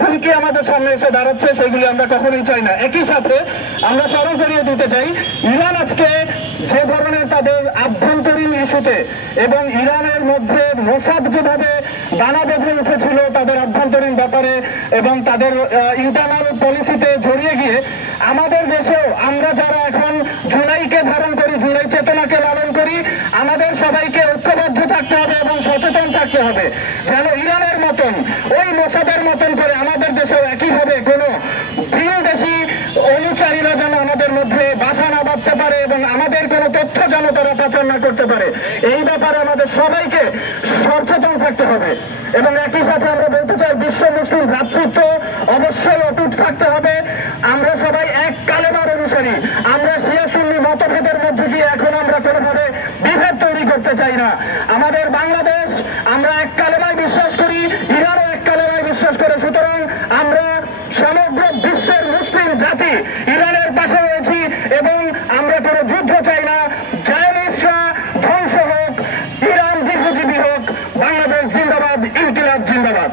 হুমকি আমাদের সামনে এসে দাঁড়াচ্ছে, সেগুলি আমরা কখনোই চাই না। একই সাথে আমরা স্মরণ করিয়ে দিতে চাই, ইরান আজকে যে ধরনের তাদের আভ্যন্তরীণ ইস্যুতে এবং ইরানের মধ্যে মোসাদ যেভাবে দানা বেঁধে উঠেছিল তাদের আভ্যন্তরীণ ব্যাপারে এবং তাদের ইন্টারনাল পলিসিতে জড়িয়ে গিয়ে আমাদের দেশেও আমরা যারা এখন জুলাইকে ধারণ করি, জুলাই চেতনাকে লালন করি, আমাদের সবাইকে ঐক্যবদ্ধ থাকতে হবে এবং সচেতন থাকতে হবে যেন ইরানের মতন ওই মোসাদের মতন করে আমাদের দেশেও একইভাবে কোনো ভিনদেশী অনুসারীরা যেন আমাদের মধ্যে বাসা না বাঁধতে পারে এবং আমাদের কোনো তথ্য যেন তারা পাচার না করতে পারে। এই ব্যাপারে আমাদের সবাইকে সচেতন থাকতে হবে এবং একই সাথে আমরা বলতে চাই বিশ্ব মুসলিম ভ্রাতৃত্ব অবশ্যই অটুট থাকতে হবে। আমরা সবাই এক কালেমার অনুসারী, আমরা শিয়া সুন্নি মতভেদের মধ্যে দিয়ে এখন আমরা কোনোভাবে বিভেদ তৈরি করতে চাই না। আমাদের বাংলাদেশ, আমরা এক কালেমায় বিশ্বাস করি, ইরানও এক কালেমায় বিশ্বাস করে। সুতরাং আমরা সমগ্র বিশ্বের মুসলিম জাতি ইরানের পাশে রয়েছি এবং আমরা কোনো যুদ্ধ চাই না। জায়নিস্টরা ধ্বংস হোক, ইরান দীর্ঘজীবী হোক, বাংলাদেশ জিন্দাবাদ, ইনকিলাব জিন্দাবাদ।